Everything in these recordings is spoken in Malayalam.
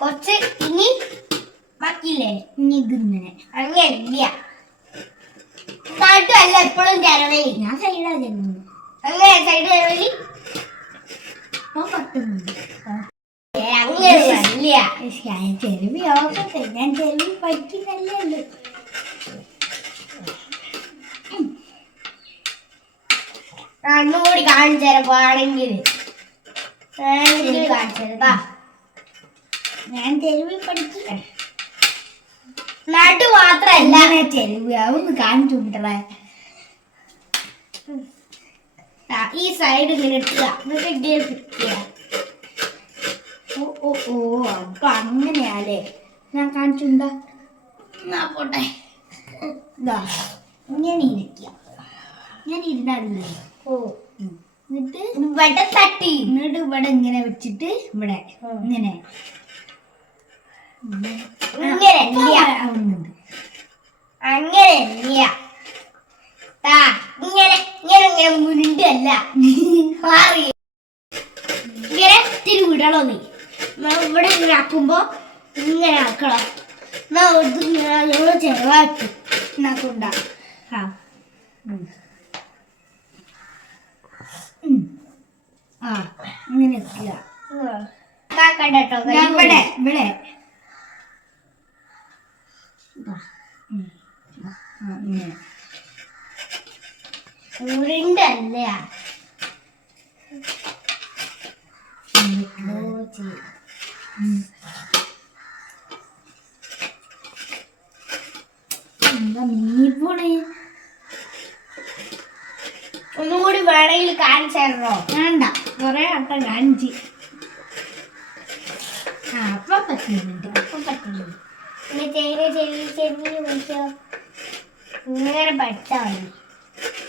കുറച്ച് ഇനി ബാക്കിയില്ലേ ഇനി ഇതിങ്ങനെ അങ്ങനെയില്ല. നാട്ടുമല്ല എപ്പോഴും ചെലവലി. ഞാൻ സൈഡാ ചെല്ലുന്നു. അങ്ങനെ സൈഡ് ചെലവലി പറ്റുന്നുണ്ട്. ചെലവി ആവട്ടെ, ഞാൻ ചെലവി പഠിക്കുന്നല്ലേ ഉള്ളു. കണ്ണുകൂടി കാണിച്ചു തരാം ആണെങ്കിൽ കാണിച്ചതാ. ഞാൻ ചെലവി പഠിക്കില്ല. നാട്ടു മാത്രല്ല ചെലവ് അതൊന്ന് കാണിച്ചുണ്ടേ. ഈ സൈഡ് ഇങ്ങനെ ഇട്ടുക, എന്നിട്ട് ഇങ്ങനെ പിടിക്കുക. ഓ ഓ ഓ അപ്പൊ അങ്ങനെയാലേ. ഞാൻ കാണിച്ചുണ്ടാ പോട്ടെ. ഇതാ ഇങ്ങനെ ഇരിക്കുക. ഞാൻ ഇരുന്നാടില്ലേ. ഓ എന്നിട്ട് ഇവിടെ തട്ടി, എന്നിട്ട് ഇവിടെ ഇങ്ങനെ വെച്ചിട്ട് ഇവിടെ ഇങ്ങനെ അങ്ങനെയല്ല. ഇങ്ങനെ ഇങ്ങനെ ഇങ്ങനെ മുരുണ്ടല്ല മാറി ഇങ്ങനെ ഇത്തിരി വിടണോ നീ. ഇവിടെ ഇങ്ങനെ ആക്കുമ്പോ ഇങ്ങനെ ആക്കണം. ഞങ്ങള് ചെലവാക്കി എന്നാക്കുണ്ടാ. ആ ഇങ്ങനെ വെക്കുക. കേട്ടോ ഇവിടെ ഇവിടെ ഉരുണ്ടല്ല. എന്താ നീപ്പോണേ. ഒന്നുകൂടി വേണമെങ്കിൽ കാണിച്ചോ? വേണ്ട, കൊറേ വട്ടം കാണിച്ച്. അപ്പൊ പറ്റുന്നുണ്ട്, അപ്പൊ പറ്റുന്നുണ്ട്. പിന്നെ ചെറിയ വിളിച്ചോ ഇങ്ങനെ പഠിച്ചാൽ മതി.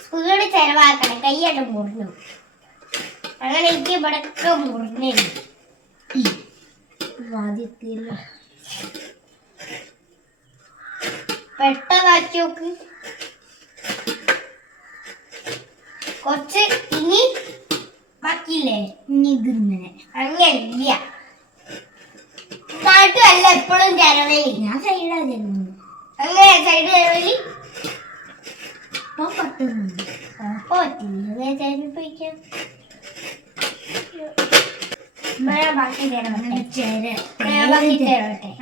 സ്പീഡ് ചെലവാക്കണം. കൈയ്യായിട്ട് മുറിഞ്ഞു. അങ്ങനെ എനിക്ക് ഇവിടൊക്കെ മുറിഞ്ഞു. ആദ്യത്തില്ല പെട്ടതാക്കി നോക്ക്. കുറച്ച് ഇനി ബാക്കിയില്ലേ ഇനി ഇതിങ്ങനെ അങ്ങനെയില്ല. നാട്ടുമല്ല എപ്പോഴും ചെലവലി. ഞാൻ സൈഡാ ചെല്ലുന്നു. അങ്ങനെ സൈഡ് ചെലവലി പറ്റുന്നുണ്ട്. പറ്റില്ല ചെലപ്പിക്കാം. ബാക്കി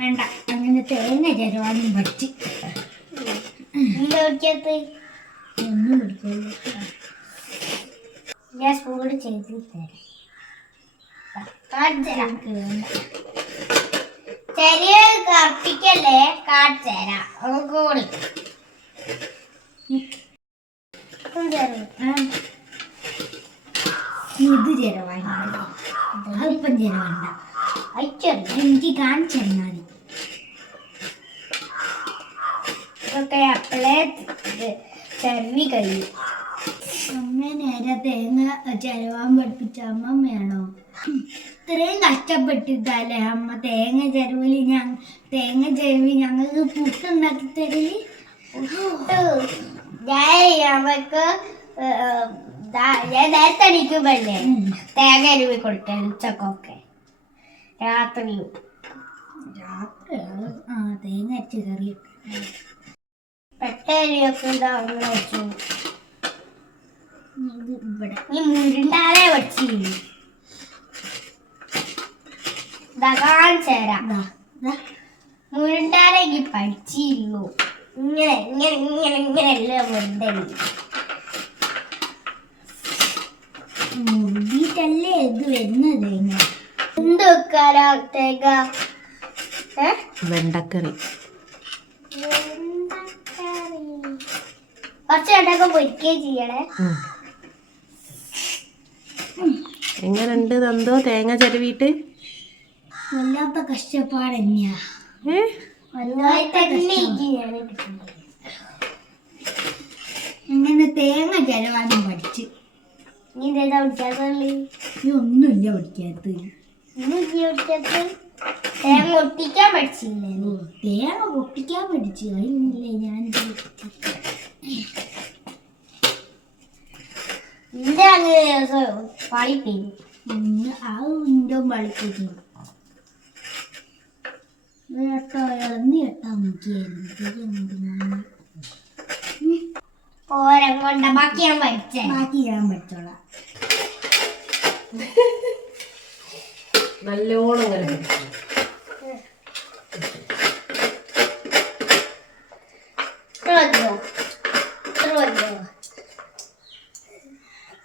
വേണ്ട, അങ്ങനെ തേങ്ങ ചെലവാനും പഠിച്ച് ഒന്നും പഠിക്കില്ല. ഞാൻ സ്കൂളിൽ ചെയ്ത് തരാം. ചെറിയ കപ്പിക്കല്ലേ കാണിച്ചു തരാം. കൂടി ഇത് ചെലവായി അല്പം ചെലവണ്ട. അയച്ചല്ല എനിക്ക് കാണിച്ചു തന്നാൽ ഇതൊക്കെ അപ്പളേ ചെലവി കഴിയും. അമ്മ നേരെ തേങ്ങ ചെലവാൻ പഠിപ്പിച്ച അമ്മമ്മയാണോ? ഇത്രയും കഷ്ടപ്പെട്ടിട്ടല്ലേ അമ്മ തേങ്ങ ചെലവിൽ തേങ്ങ ചെലവിൽ ഞങ്ങൾക്ക് പുട്ടുണ്ടാക്കി തരല്. നമുക്ക് ഞാൻ നേരത്തെ അടിക്കുമ്പല്ലേ തേങ്ങ അരുവി കൊടുത്തേ ഉച്ചക്കൊക്കെ രാത്രിയും. തേങ്ങ അരച്ച് കറിയൊക്കെ പെട്ടരിയൊക്കെ അങ്ങനെ വെച്ചു. ഇവിടെ ഈ മുരുണ്ടാലേ വെച്ചില്ല. കാണിച്ചേരാം. മുരുണ്ടാലേക്ക് പഠിച്ചിരുന്നു. ഇങ്ങനെ ഇങ്ങനെ ഇങ്ങനെ ഇങ്ങനെയല്ലേ മുരുണ്ടല്ലേ. മുറിഞ്ഞിട്ടല്ലേ ഇത് വരുന്നത്. എന്ത് വെക്കാരാ തേങ്ങ? വെണ്ടക്കറി. കുറച്ച് വെണ്ടക്ക പൊരിക്കുകയും ചെയ്യണേ. എങ്ങനുണ്ട് എന്തോ തേങ്ങ ചെലവിട്ട്? വല്ലാത്ത കഷ്ടപ്പാട് തന്നെയാ. ഇങ്ങനെ തേങ്ങ ചെലവാനും പഠിച്ച്. നീ എന്താ പഠിക്കാത്തല്ലേ? നീ ഒന്നുമില്ല പഠിക്കാത്ത. തേങ്ങ ഒട്ടിക്കാൻ പഠിച്ചില്ലേ? തേങ്ങ പൊട്ടിക്കാൻ പഠിച്ചു. അതില്ലേ ഞാൻ പളിപ്പി ആ വിൻഡോ പളിപ്പിച്ചു. കേട്ടോ ഇളന്നി കേട്ടാ നോക്കിയായിരുന്നു ഓരം കൊണ്ട ബാക്കി ഞാൻ പഠിച്ചേ ബാക്കി ഞാൻ പഠിച്ചോളാം നല്ലോണം ഇങ്ങനെ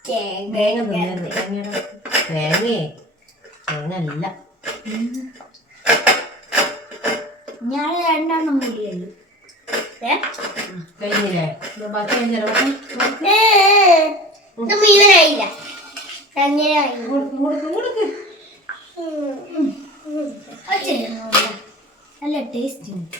തേങ്ങ തിന്നരുത് തേങ്ങയേ തേങ്ങ ഞാൻ രണ്ടെണ്ണം കൂടിയല്ലോ കഴിഞ്ഞില്ലേ ബാക്കി മുഴുവനായില്ല അങ്ങനെയായി നല്ല ടേസ്റ്റ് ഉണ്ട്